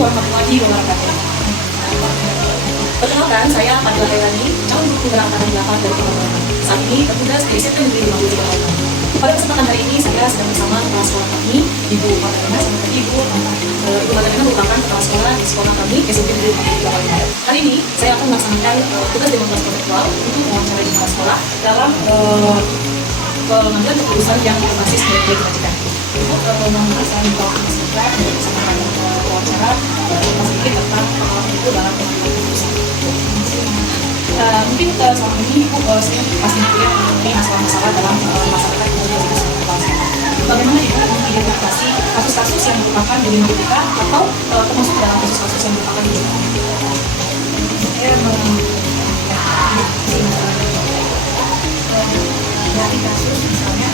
warahmatullahi wabarakatuh. Perkenalkan, saya Fadila Hairani, calon guru penggerak angkatan 8 dari Kota Palembang. Saat ini bertugas di SMP Negeri 53 Palembang. Pada kesempatan hari ini, saya sedang bersama kepala sekolah kami, Ibu Fatimah. Selamat pagi, Ibu. Ibu Fatimah merupakan kepala sekolah di sekolah kami, SMP Negeri 53 Palembang. Hari ini, saya akan melaksanakan tugas demonstrasi konseptual untuk mewawancarai kepala sekolah dalam pengambilan keputusan yang berbasis nilai kebajikan. Ibu, mohon saya minta subscribe dan kesempatan wawancara sedikit tentang pengalaman Ibu dalam pengambilan keputusan. Mungkin selama ini Ibu sering pasti melihat mengenai masalah-masalah dalam masyarakat yang berbasis kepala sekolah. Bagaimana Ibu mengidentifikasi kasus-kasus yang merupakan bullying kita atau termasuk dalam kasus-kasus yang merupakan bullying? Saya dari kasus misalnya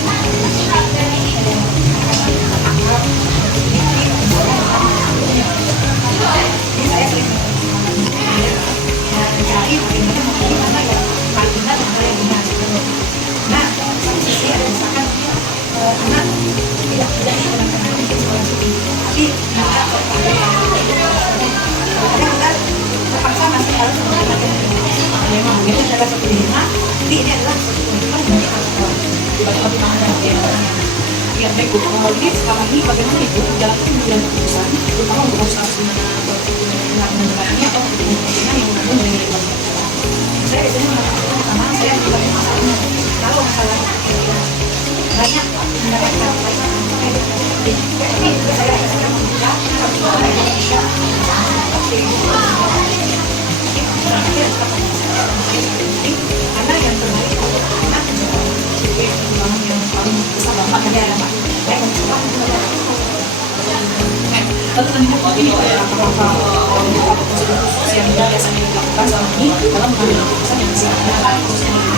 saya sering mencari bagaimana mana yang paling benar dan mana yang benar. Nah, satu sisi ada misalkan anak tidak dikenalkan mungkin sekolah tinggi, tapi kadang-kadang terpaksa masih harus menggunakan memang itu cara satu lima, tapi ini adalah satu lima dari sekolah. Bagi tangan ya baik Bu, jadi sekarang ini bagaimana Ibu dalam pengambilan keputusan, terutama untuk kasus di mana penanganannya atau kepentingan yang mengandung nilai kebajikan? Saya biasanya mengatakan pertama saya menggunakan masalahnya. Kalau masalah banyak mendapatkan ini saya akan membuka karena yang terbaik untuk anak Jadi pengembangan yang paling besar dampak dari anak. saya mencoba Lalu tadi Bu, ini apa khusus yang biasanya dilakukan selama ini dalam mengambil keputusan yang sifatnya khususnya di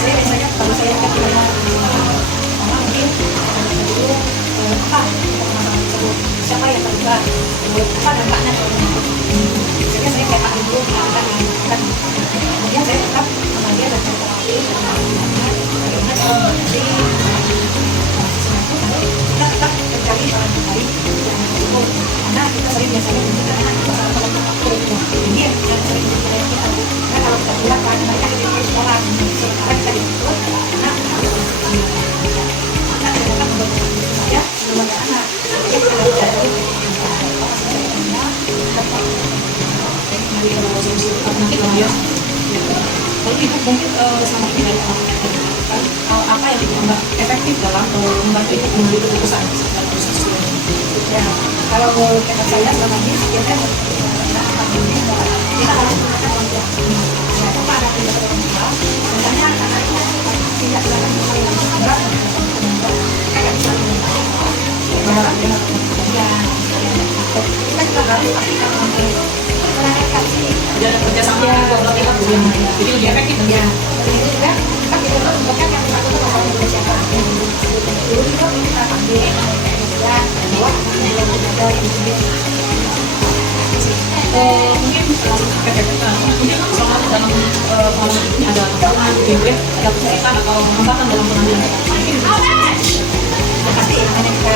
saya biasanya kalau saya ketemu orang mungkin dulu apa masalah tersebut, siapa yang terlibat, apa dampaknya jadi saya kayak dulu melakukan kemudian saya tetap sama dia dan saya bagaimana cara menjadi kita tetap mencari orang terbaik yang cukup karena kita sering biasanya menunjukkan anak kita salah satu faktor ini yang sering menjadi kita karena kalau kita bilang kan mereka di sekolah sementara kita dituntut karena harus kita tidak dapat membantu saja sebagai anak jadi kita harus dari nanti kemudian lalu Ibu mungkin selama ini dari apa yang Ibu anggap efektif dalam membantu Ibu mengambil keputusan dalam proses ya kalau kata saya selama ini biasanya kita harus menggunakan orang tua ya apa ada pendapat orang tua misalnya anak itu tidak dapat berat kayak misalnya ya kita juga harus pastikan tidak ada kerjasama kedua pihak yang jadi lebih efektif ya itu juga kita tidak perlu membuatkan yang satu sama orang yang siapa dulu juga kita ambil ya bahwa belum ada yang mungkin mungkin selama dalam pengalaman ini ada tantangan kemudian ada kesulitan atau hambatan dalam pengambilan mungkin pasti namanya kita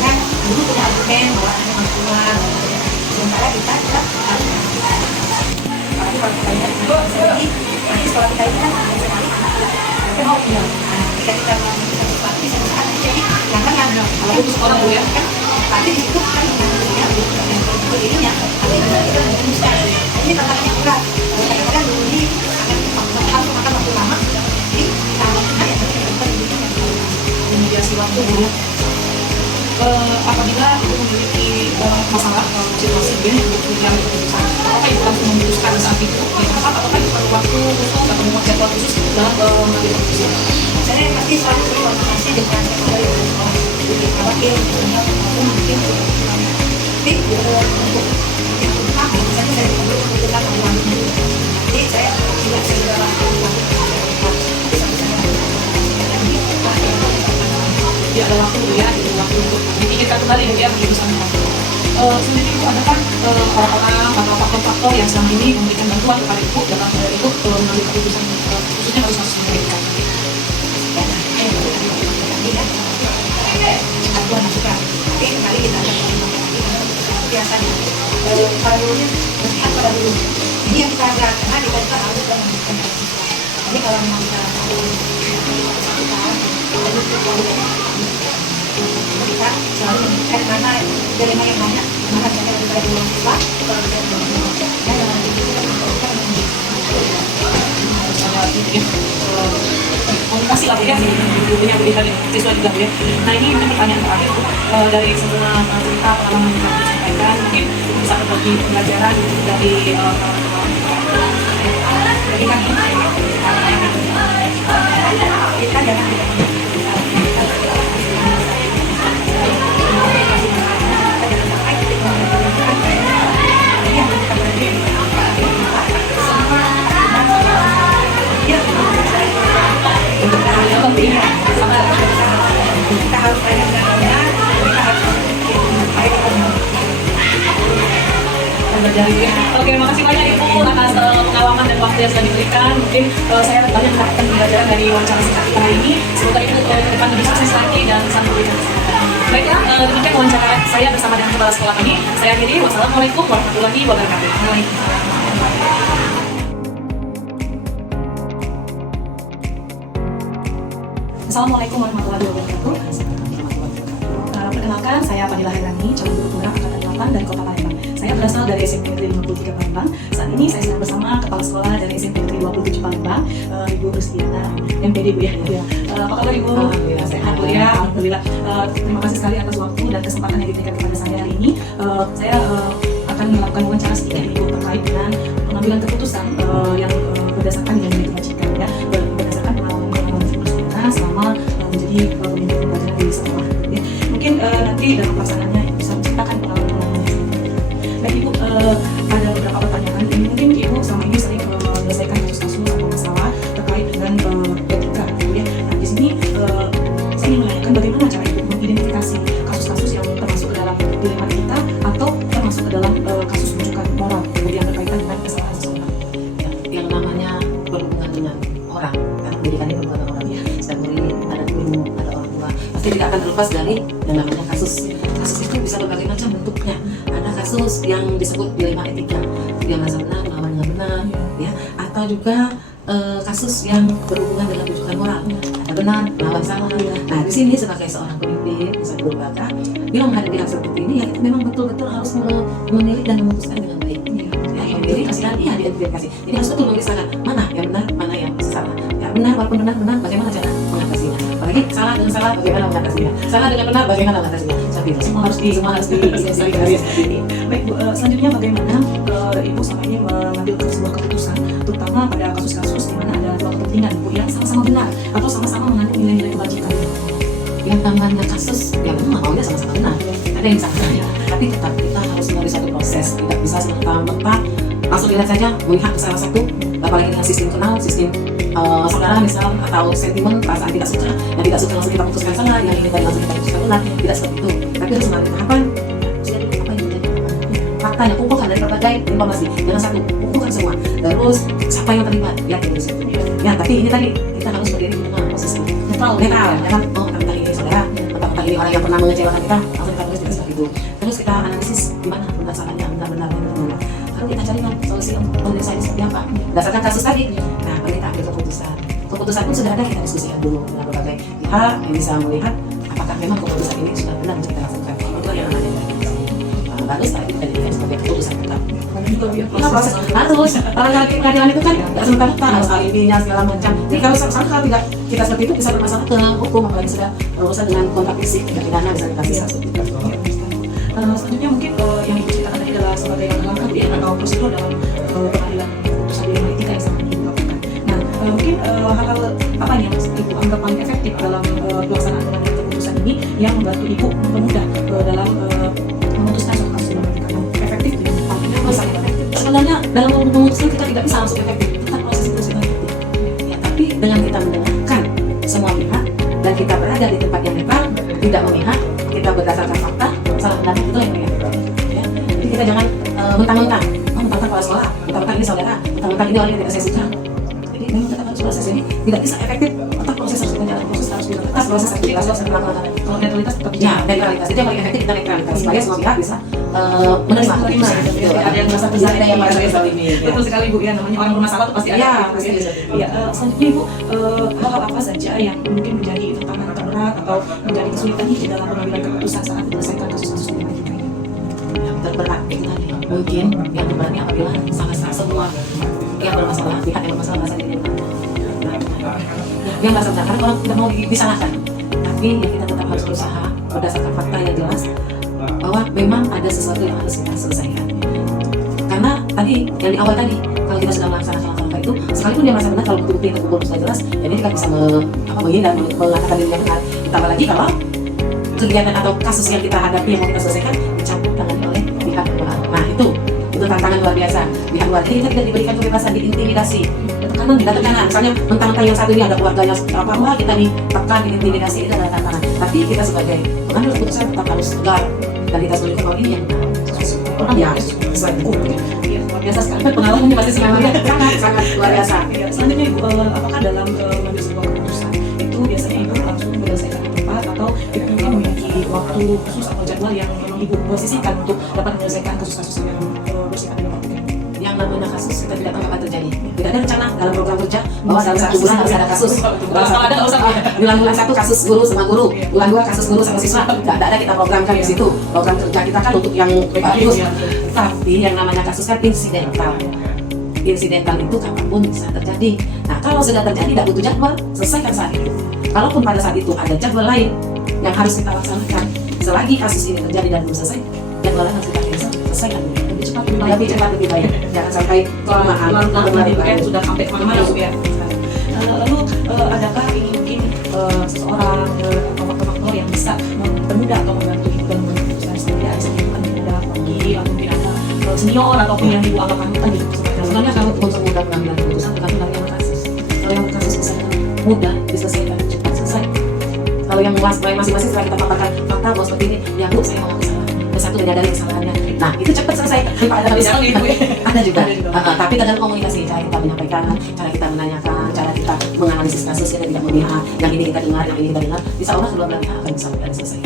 kan dulu punya argumen bahwa anak tua sementara kita harus apalagi kalau kita lihat jadi nanti sekolah kita ini kan sekali anak tidak mau punya ketika kita melakukan sesuatu di satu saat jadi jangan kalau itu sekolah dulu ya kan tapi di situ kan menantunya dan dirinya tapi kita merumuskan ini tantangan yang berat kadang-kadang dulu ini harus makan waktu lama jadi kalau kita ya tapi mediasi waktu dulu apabila Ibu memiliki masalah situasi yang mengambil keputusan apakah Ibu langsung memutuskan saat itu di tempat ataukah Ibu perlu waktu khusus atau membuat jadwal khusus dalam mengambil keputusan? saya pasti selalu berkoordinasi dengan sekretari wakil mungkin tapi untuk yang utama misalnya saya mengambil keputusan uang jadi saya tidak segera tidak ada waktu ya, itu waktu untuk dipikirkan kembali ya keputusan sendiri Ibu ada kan orang-orang atau faktor-faktor yang selama ini memberikan bantuan kepada Ibu dalam Ibu mengambil keputusan khususnya kasus-kasus pendidikan. kali kita akan biasanya kalau berpihak pada dulu. Ini yang kita agak karena kita juga harus melanjutkan. Jadi kalau memang kita mau kita selalu mencari mana dilema yang banyak, mana yang lebih baik dulu kuat, kalau kita komunikasi lah ya punya pilihan siswa juga ya. Nah ini mungkin pertanyaan terakhir dari semua cerita pengalaman yang kami sampaikan, mungkin bisa berbagi pembelajaran dari kita jangan kita harus banyak benar, kita harus Oke, makasih banyak Ibu atas pengalaman dan waktu yang sudah diberikan. Mungkin saya banyak mendapatkan pembelajaran dari wawancara singkat kita hari ini. Semoga Ibu ke depan lebih sukses lagi dan selalu memberikan kesehatan. Baiklah, demikian wawancara saya bersama dengan kepala sekolah ini. Saya akhiri. Wassalamualaikum warahmatullahi wabarakatuh. Assalamualaikum warahmatullahi wabarakatuh. Perkenalkan, saya Fadila Hairani, calon guru penggerak Angkatan 8 dari Kota Palembang. Saya berasal dari SMP Negeri 53 Palembang. Saat ini saya sedang bersama kepala sekolah dari SMP Negeri 27 Palembang, Ibu Rusdiana, MPD Bu ya. Apa kabar Ibu? Sehat Bu ya, alhamdulillah. Terima kasih sekali atas waktu dan kesempatan yang diberikan kepada saya hari ini. Saya akan melakukan wawancara sedikit Ibu terkait dengan pengambilan keputusan yang berdasarkan yang diwajibkan ya, berdasarkan pengalaman Ibu Rusdiana selama menjadi pemimpin pembelajaran di sekolah. Ya. Mungkin nanti dalam pelaksanaannya bisa menceritakan pengalaman-pengalamannya. Baik Ibu, ada beberapa pertanyaan. Mungkin Ibu selama ini sering menyelesaikan kasus-kasus atau masalah terkait dengan etika, ya. Nah di sini saya ingin menanyakan bagaimana cara Ibu mengidentifikasi kasus-kasus yang termasuk ke dalam dilema kita atau termasuk ke dalam kasus rujukan moral yang berkaitan dengan kesalahan seseorang. Ya, yang namanya berhubungan dengan orang, karena pendidikan ini berhubungan dengan orang ya. Sedang ada guru, ada orang tua, pasti tidak akan terlepas dari yang namanya kasus. Kasus itu bisa berbagai macam bentuknya. Ada kasus yang disebut dilema etika, yang merasa benar melawan yang benar, ya. Atau juga kasus yang berhubungan dengan rujukan moral, ada benar melawan salah. Nah di sini sebagai seorang pemimpin, sebagai guru BK, bila menghadapi hal seperti ini, ya kita memang betul-betul harus memilih dan memutuskan dengan baik. Ya, yang memilih kasihan, iya diidentifikasi. Jadi harus betul memisahkan mana yang benar, mana yang salah. Ya benar walaupun benar, bagaimana cara mengatasinya? Apalagi salah dengan salah, bagaimana mengatasinya? Salah dengan benar, bagaimana mengatasinya? Seperti itu. Semua harus diidentifikasi seperti ini. Baik Bu, selanjutnya bagaimana Ibu selama ini mengambil sebuah keputusan, terutama pada kasus-kasus di mana ada dua kepentingan Bu yang sama-sama benar atau sama-sama mengandung nilai-nilai kebajikan. Yang namanya kasus, ya memang maunya sama-sama benar. Ada yang salah ya, tapi tetap kita harus melalui satu proses. Tidak bisa serta-merta langsung lihat saja melihat ke salah satu, apalagi dengan sistem kenal, sistem saudara misal atau sentimen perasaan tidak suka, yang tidak suka langsung kita putuskan salah, yang ingin tadi langsung kita putuskan benar, tidak seperti itu. Tapi harus melalui tahapan. Jadi apa yang menjadi faktanya, kumpulkan dari berbagai informasi, jangan satu, kumpulkan semua. Terus siapa yang terlibat, lihat dari situ. Ya, tapi ini tadi kita harus berdiri dengan posisi netral, jangan tentang ini saudara, tentang ini orang yang pernah mengecewakan kita, langsung kita tulis tidak seperti itu. Terus kita analisis gimana benar salahnya, benar-benar bagaimana. Lalu kita carikan solusi yang penyelesaian seperti apa, berdasarkan kasus tadi. Nah, baru kita ambil keputusan. Keputusan pun sudah ada, kita diskusikan dulu dengan berbagai pihak yang bisa melihat apakah memang keputusan ini sudah benar untuk kita lakukan. Itu yang namanya baru setelah itu kita jadikan sebagai keputusan tetap. Nah, proses harus pengadilan itu kan nggak sementara harus alibinya segala macam. Jadi kalau kalau tidak kita seperti itu bisa bermasalah ke hukum, apalagi sudah berurusan dengan kontrak fisik, tidak pidana bisa dikasih seperti itu. Selanjutnya mungkin yang Ibu ceritakan tadi adalah sebagai langkah ya atau prosedur dalam pengadilan keputusan dilema etika yang sangat Ibu lakukan. Nah mungkin hal-hal apa yang Ibu anggap paling efektif dalam pelaksanaan pengambilan keputusan ini yang membantu Ibu mempermudah dalam memutuskan suatu kasus dilema etika yang efektif itu sangat efektif. Sebenarnya dalam memutuskan kita tidak bisa langsung efektif, tetap proses itu efektif. Ya, tapi dengan kita mendengarkan semua pihak dan kita berada di tempat yang netral, tidak memihak, kita berdasarkan fakta, salah benar itu yang efektif. Ya. Jadi kita jangan mentang-mentang, mentang-mentang kepala sekolah, mentang-mentang ini saudara, mentang-mentang ini orang yang tidak saya suka. Jadi memang tetap harus proses ini tidak bisa efektif, tetap proses harus berjalan, proses harus dilakukan. proses aktivitas Kalau netralitas tetap ya netralitas itu yang paling efektif, kita netralitas supaya semua pihak bisa menerima. Ada yang merasa bisa, ada yang merasa terzalimi. Betul sekali Bu ya, namanya orang bermasalah tuh pasti ada. Ya, gitu pasti ada. Ya, selanjutnya Ibu, hal-hal apa saja yang mungkin menjadi tantangan terberat atau menjadi kesulitan di dalam pengambilan keputusan saat menyelesaikan kasus-kasus di kita ini? Yang terberat itu tadi mungkin yang terberatnya apabila sangat semua yang bermasalah, pihak yang bermasalah merasa diri yang merasa benar, karena orang tidak mau disalahkan, tapi ya kita tetap harus berusaha berdasarkan fakta yang jelas bahwa memang ada sesuatu yang harus kita selesaikan. Karena tadi yang di awal tadi, kalau kita sudah melaksanakan langkah itu, sekalipun dia merasa benar, kalau bukti itu sudah jelas, jadi kita bisa menghindar, mengatakan diri yang benar. Ditambah lagi kalau kegiatan atau kasus yang kita hadapi yang mau kita selesaikan dicampur tangan oleh pihak luar. Nah itu tantangan luar biasa. Pihak luar, jadi kita tidak diberikan kebebasan, diintimidasi, tekanan. Misalnya mentang-mentang yang satu ini ada keluarganya apa kita ditekan, diintimidasi, itu adalah tantangan. Tapi kita sebagai pengambil keputusan tetap harus tegar dan kita sebagai kalau ini yang ya sesuai hukum. Iya, luar biasa sekali. Pengalamannya pasti sangat luar biasa. Ya, selanjutnya Ibu, apakah dalam mengambil sebuah keputusan itu biasanya Ibu langsung menyelesaikan di tempat atau Ibu mungkin memiliki waktu khusus atau jadwal yang memang Ibu posisikan untuk dapat menyelesaikan kasus-kasus yang bersifat demokratik? Yang namanya kasus kita tidak tahu kapan terjadi. Tidak ada rencana dalam program kerja bahwa dalam 1 bulan harus ada kasus. Kalau ada nggak usah. Bulan 1 kasus guru sama guru, bulan 2 kasus guru sama siswa. Tidak ada kita programkan di situ. Program kerja kita kan untuk yang bagus. Tapi yang namanya kasus kan insidental. Insidental itu kapanpun bisa terjadi. Nah kalau sudah terjadi tidak butuh jadwal, selesaikan saat itu. Kalaupun pada saat itu ada jadwal lain yang harus kita laksanakan, selagi kasus ini terjadi dan belum selesai, jadwalnya harus kita selesaikan. Lebih cepat lebih baik. Jangan sampai kelamaan. Larut sudah sampai kemana-mana Bu ya. Lalu adakah ini mungkin seseorang atau faktor-faktor yang bisa mempermudah atau membantu Ibu dalam keputusan sendiri? Ada bukan pemuda bagi atau mungkin ada senior ataupun yang Ibu anggap panutan gitu. Sebenarnya kalau untuk mudah mengambil keputusan tergantung dari yang kasus. Kalau yang kasus bisa mudah diselesaikan cepat selesai. Kalau yang masing-masing setelah kita paparkan fakta bahwa seperti ini, ya Bu saya mau kesalahan. Satu menyadari kesalahannya. Nah itu cepat selesai. Ada juga. Tapi dengan komunikasi, cara kita menyampaikan, cara kita menanyakan, cara kita menganalisis kasusnya dan tidak memihak. Yang ini kita dengar, yang ini kita dengar. Insya Allah kedua belah pihak akan bisa selesai.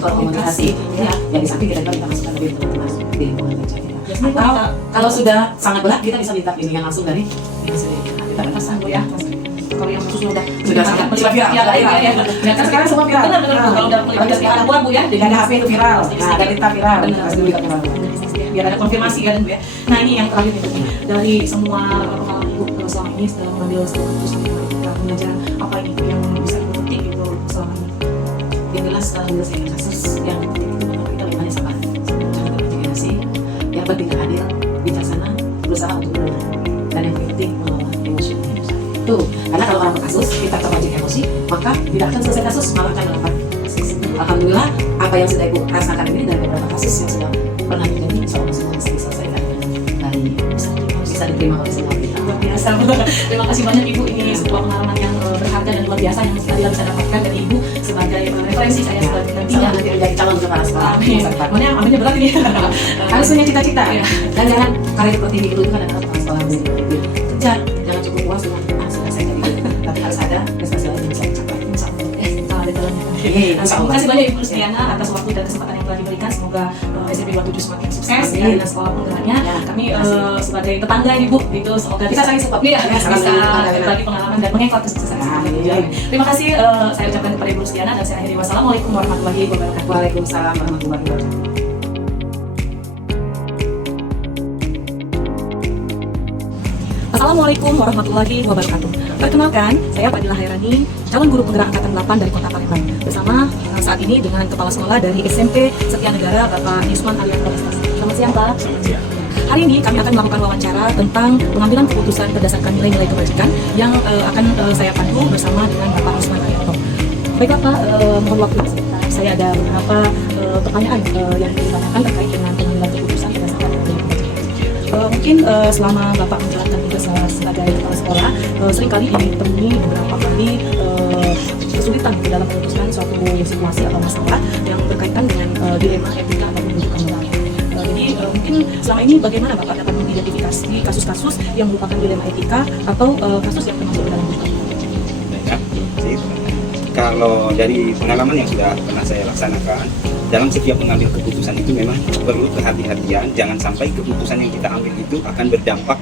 Komunikasi. Ya, yang di samping kita masukkan lebih teman-teman di lingkungan kerja kita. Atau kalau sudah sangat berat kita bisa minta bimbingan langsung dari kita berkesan Bu ya. Kalau yang khusus sudah sangat viral ya. Kan sekarang semua viral. Benar. Kalau udah melibatkan pihak luar Bu ya, jadi ada HP itu viral. Nah, ada kita viral. Pasti juga viral. Biar ada konfirmasi kan Bu ya. Nah ini yang terakhir nih Bu, dari semua pengalaman Ibu selama ini dalam mengambil sebuah keputusan kita belajar apa ini yang bisa Ibu petik Ibu selama ini? Yang jelas setelah menyelesaikan kasus yang penting itu memang kita lebih banyak sabar, jangan terkonfirmasi, yang bertindak adil, bijaksana, berusaha untuk menang, dan yang penting mengelola emosi. Tuh, karena kalau orang berkasus kita terpancing emosi, maka tidak akan selesai kasus, malah akan melakukan kasus. Alhamdulillah, apa yang sudah Ibu rasakan ini dari beberapa kasus yang sudah pernah terjadi, insya Allah semua bisa diselesaikan dan bisa diterima oleh semua pihak. Luar biasa. Terima kasih banyak Ibu, ini sebuah pengalaman yang berharga dan luar biasa yang saya bisa dapatkan dari Ibu sebagai referensi saya sebagai nantinya nanti menjadi calon kepala sekolah. Makanya aminnya berat ini. Harus punya cita-cita dan jangan karir seperti ini dulu kan adalah kepala sekolah kejar, jangan cukup puas dengan sudah saya jadi, tapi harus ada prestasi lain yang bisa dicapai. Kalau ada dalamnya. Terima kasih banyak Ibu Rustiana atas waktu dan kesempatan yang telah diberikan. Semoga SMP 27 semakin sukses dan sekolah penggeraknya. Kami sebagai tetangga ini Bu, itu semoga kita saling support bisa berbagi pengalaman dan mengekor kesuksesan. Terima kasih saya ucapkan kepada Ibu Rustiana dan saya akhiri. Wassalamualaikum warahmatullahi wabarakatuh. Waalaikumsalam warahmatullahi wabarakatuh. Assalamualaikum warahmatullahi wabarakatuh. Perkenalkan, saya Fadilah Hairani, calon guru penggerak angkatan 8 dari Kota Palembang. Bersama saat ini dengan Kepala Sekolah dari SMP Setia Negara, Bapak Yusman Alian Prestasi. Selamat siang Pak. Hari ini kami akan melakukan wawancara tentang pengambilan keputusan berdasarkan nilai-nilai kebajikan yang akan saya pandu bersama dengan Bapak Yusman Alian. Baiklah Pak, mohon waktu sebentar. Saya ada beberapa pertanyaan yang ditanyakan terkait dengan pengambilan keputusan berdasarkan nilai kebajikan. Mungkin selama Bapak menjalankan tugas sebagai kepala sekolah, seringkali ditemui beberapa kali kesulitan dalam memutuskan suatu situasi atau masalah yang berkaitan dengan dilema etika atau rujukan moral. Jadi mungkin selama ini bagaimana Bapak dapat mengidentifikasi kasus-kasus yang merupakan dilema etika atau kasus yang termasuk dalam rujukan moral? Jadi Kalau dari pengalaman yang sudah pernah saya laksanakan, dalam setiap mengambil keputusan itu memang perlu kehati-hatian. Jangan sampai keputusan yang kita ambil itu akan berdampak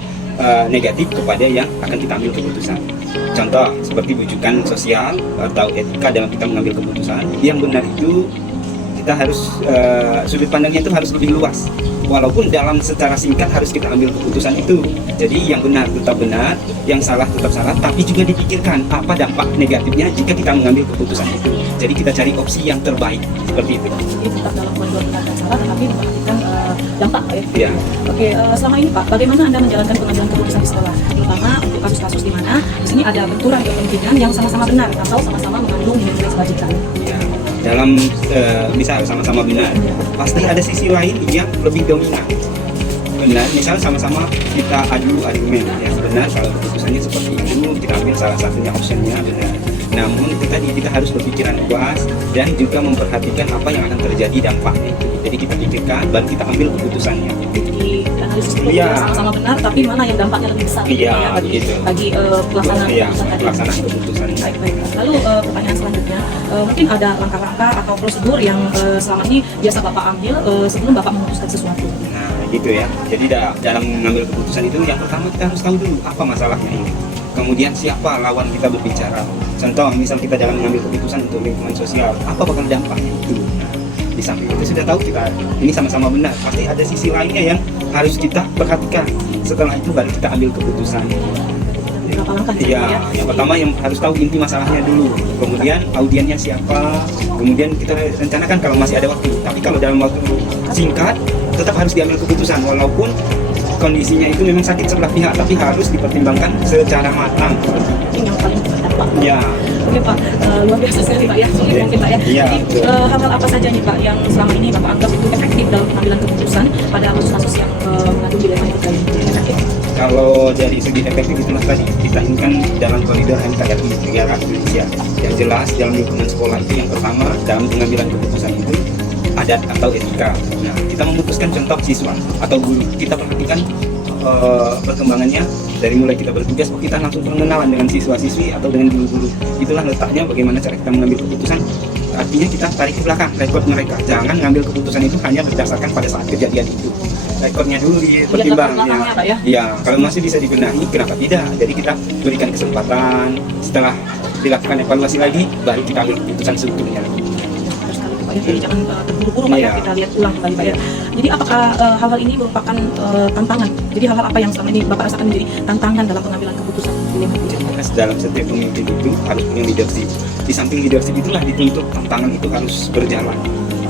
negatif kepada yang akan kita ambil keputusan. Contoh seperti bujukan sosial atau etika dalam kita mengambil keputusan. Yang benar itu kita harus sudut pandangnya itu harus lebih luas. Walaupun dalam secara singkat harus kita ambil keputusan itu. Jadi yang benar tetap benar, yang salah tetap salah, tapi juga dipikirkan apa dampak negatifnya jika kita mengambil keputusan itu. Jadi kita cari opsi yang terbaik seperti itu. Jadi tetap dalam koridor benar dan salah, tetapi memperhatikan dampak Pak ya. Iya. Oke, selama ini Pak, bagaimana Anda menjalankan pengambilan keputusan di sekolah? Terutama untuk kasus-kasus di mana di sini ada benturan kepentingan yang sama-sama benar atau sama-sama mengandung nilai kebajikan. Ya, dalam misal sama-sama benar, pasti ada sisi lain yang lebih dominan. Benar, misal sama-sama kita adu argumen, ya benar kalau keputusannya seperti itu, kita ambil salah satunya optionnya benar. Namun itu tadi kita harus berpikiran luas dan juga memperhatikan apa yang akan terjadi dampaknya. Jadi kita pikirkan baru kita ambil keputusannya. Di analisis dulu Iya. sama-sama benar, tapi mana yang dampaknya lebih besar Iya, ya, bagi, gitu. bagi pelaksanaan Iya, keputusan tadi. pelaksanaan keputusan. Baik. Lalu pertanyaan selanjutnya, mungkin ada langkah-langkah atau prosedur yang selama ini biasa Bapak ambil sebelum Bapak memutuskan sesuatu. Nah, gitu ya. Jadi dalam mengambil keputusan itu yang pertama kita harus tahu dulu apa masalahnya ini. Kemudian siapa lawan kita berbicara. Contoh, misal kita dalam mengambil keputusan untuk lingkungan sosial, apa bakal dampaknya itu. Nah, di samping itu sudah tahu kita ini sama-sama benar, pasti ada sisi lainnya yang harus kita perhatikan. Setelah itu baru kita ambil keputusan. Berapa langkah? Iya, yang pertama yang harus tahu inti masalahnya dulu. Kemudian audiennya siapa. Kemudian kita rencanakan kalau masih ada waktu. Tapi kalau dalam waktu singkat, tetap harus diambil keputusan walaupun kondisinya itu memang sakit sebelah pihak, tapi harus dipertimbangkan secara matang. Ini yang paling berdampak. Ya, Oke Pak, luar biasa sekali Pak ya, sulit mungkin Pak ya. Iya, Jadi betul. hal-hal apa saja nih Pak yang selama ini Bapak anggap itu efektif dalam pengambilan keputusan pada kasus-kasus yang mengandung dilema itu tadi? Efektif. kalau dari segi efektif itulah tadi kita ini kan dalam koridor NKRI negara Indonesia. Yang jelas dalam lingkungan sekolah itu yang pertama dalam pengambilan keputusan itu adat atau etika. Nah, kita memutuskan contoh siswa atau guru. Kita perhatikan perkembangannya dari mulai kita bertugas, kita langsung pengenalan dengan siswa-siswi atau dengan guru-guru. Itulah letaknya bagaimana cara kita mengambil keputusan. Artinya kita tarik ke belakang rekod mereka. Jangan ngambil keputusan itu hanya berdasarkan pada saat kejadian itu. Rekodnya dulu dipertimbang. belakangnya, Pak, ya? Ya, kalau masih bisa dibenahi, kenapa tidak? Jadi kita berikan kesempatan. Setelah dilakukan evaluasi lagi, baru kita ambil keputusan seutuhnya. Terus kali itu Pak ya, jadi jangan terburu-buru Pak ya, Iya. kita lihat ulang kembali Pak ya. Jadi apakah hal-hal ini merupakan tantangan? Jadi hal-hal apa yang selama ini Bapak rasakan menjadi tantangan dalam pengambilan keputusan ini? Jelas dalam setiap pemimpin itu harus punya leadership. Di samping leadership itulah dituntut tantangan itu harus berjalan.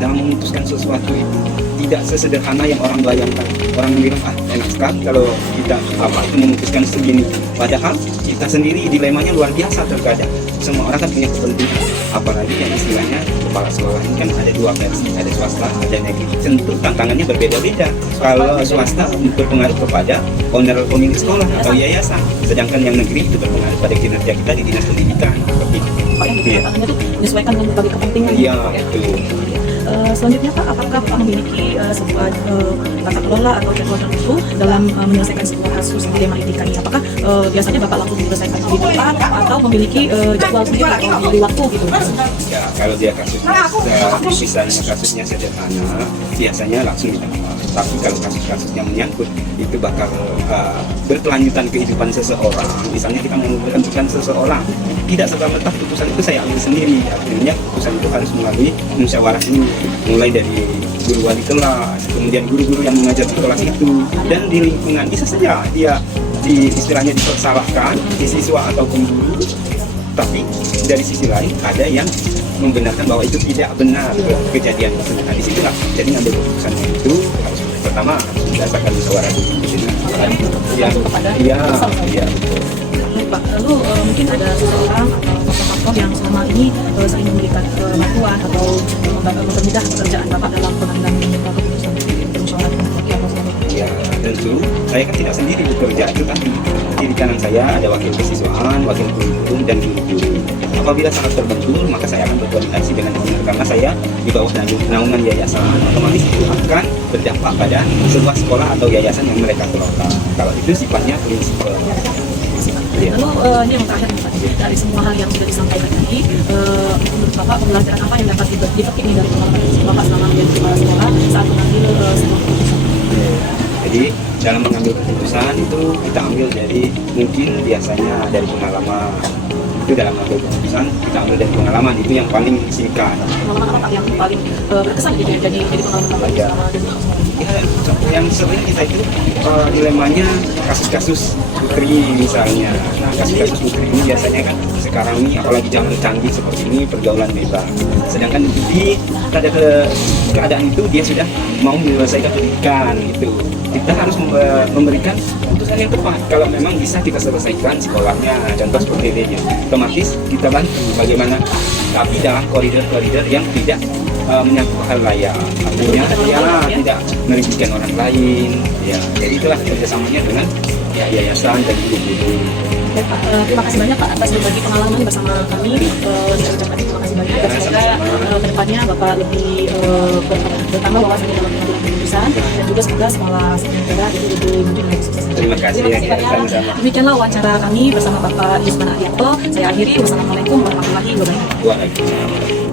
Dalam memutuskan sesuatu itu tidak sesederhana yang orang bayangkan. Orang bilang enak sekali kalau kita itu memutuskan segini. Padahal kita sendiri dilemanya luar biasa terkadang. Semua orang kan punya kepentingan. Apalagi yang istilahnya kepala sekolah ini kan ada dua versi, ada swasta, ada negeri. Tentu tantangannya berbeda-beda. Kalau swasta berpengaruh kepada owner pemilik sekolah atau yayasan, sedangkan yang negeri itu berpengaruh pada kinerja kita di dinas pendidikan. Seperti itu. Pak yang Iya. tantangannya itu menyesuaikan dengan berbagai kepentingan. Iya, Pak ya. betul. Selanjutnya Pak, apakah Bapak memiliki sebuah tata kelola atau jadwal tertentu dalam menyelesaikan sebuah kasus dilema etika ini? Apakah biasanya Bapak langsung menyelesaikan di tempat atau memiliki jadwal sendiri atau memberi waktu gitu? Ya, kalau dia kasusnya misalnya kasusnya sederhana, biasanya langsung di tempat. Tapi kalau kasus-kasusnya menyangkut itu bakal berkelanjutan kehidupan seseorang. Misalnya kita menentukan seseorang, tidak serta-merta keputusan itu saya ambil sendiri. Artinya keputusan itu harus melalui musyawarah dulu, mulai dari guru wali kelas, kemudian guru-guru yang mengajar di kelas itu, dan di lingkungan bisa saja dia istilahnya dipersalahkan di siswa ataupun guru. Tapi dari sisi lain ada yang membenarkan bahwa itu tidak benar kejadian itu. Nah, disitulah jadi ngambil keputusannya itu harus pertama berdasarkan musyawarah dulu. Iya, iya, iya. Baik, Pak, lalu mungkin ada seseorang atau faktor yang selama ini sering memberikan bantuan atau mempermudah pekerjaan Bapak dalam pengambilan keputusan musyawarah dengan wakil atau selama ini? Ya, tentu saya kan tidak sendiri bekerja itu tadi. Di kanan saya ada wakil kesiswaan, wakil kurikulum, dan guru-guru. Apabila sangat terbentur, maka saya akan berkoordinasi dengan owner karena saya di bawah naungan yayasan. Otomatis itu akan berdampak pada sebuah sekolah atau yayasan yang mereka kelola. Kalau itu sifatnya prinsipal. Ya. Lalu Lalu ini yang terakhir nih Pak, dari semua hal yang sudah disampaikan tadi, menurut Bapak pembelajaran apa yang dapat dipetik nih dari pengalaman Bapak selama menjadi kepala sekolah saat mengambil sebuah keputusan? Jadi dalam mengambil keputusan itu kita ambil dari mungkin biasanya dari pengalaman. Itu dalam mengambil keputusan kita ambil dari pengalaman, itu yang paling singkat. Pengalaman apa Pak yang paling berkesan gitu ya, jadi pengalaman Bapak Iya. selama jadi kepala sekolah? Yang sering kita itu dilemanya kasus-kasus putri misalnya. Nah, kasus-kasus putri ini biasanya kan sekarang ini apalagi zaman canggih seperti ini, pergaulan bebas. Sedangkan di pada keadaan itu dia sudah mau menyelesaikan pendidikan itu. Kita harus memberikan keputusan yang tepat. Kalau memang bisa kita selesaikan sekolahnya, contoh seperti ini, otomatis kita bantu bagaimana, tapi dalam koridor-koridor yang tidak menyangkut hal layak, artinya ya tidak merugikan orang lain, ya. Jadi itulah kerjasamanya dengan ya, yayasan dan guru-guru. Ya, Pak, terima kasih banyak Pak atas berbagi pengalaman bersama kami. Saya ucapkan terima kasih banyak dan semoga kedepannya Bapak lebih bertambah wawasan dalam mengambil keputusan dan juga semoga sekolah sekolah itu lebih maju dan lebih sukses. Terima kasih ya, banyak. sama-sama. Demikianlah wawancara kami bersama Bapak Yusman Adianto. Saya akhiri. Wassalamualaikum warahmatullahi wabarakatuh. Waalaikumsalam.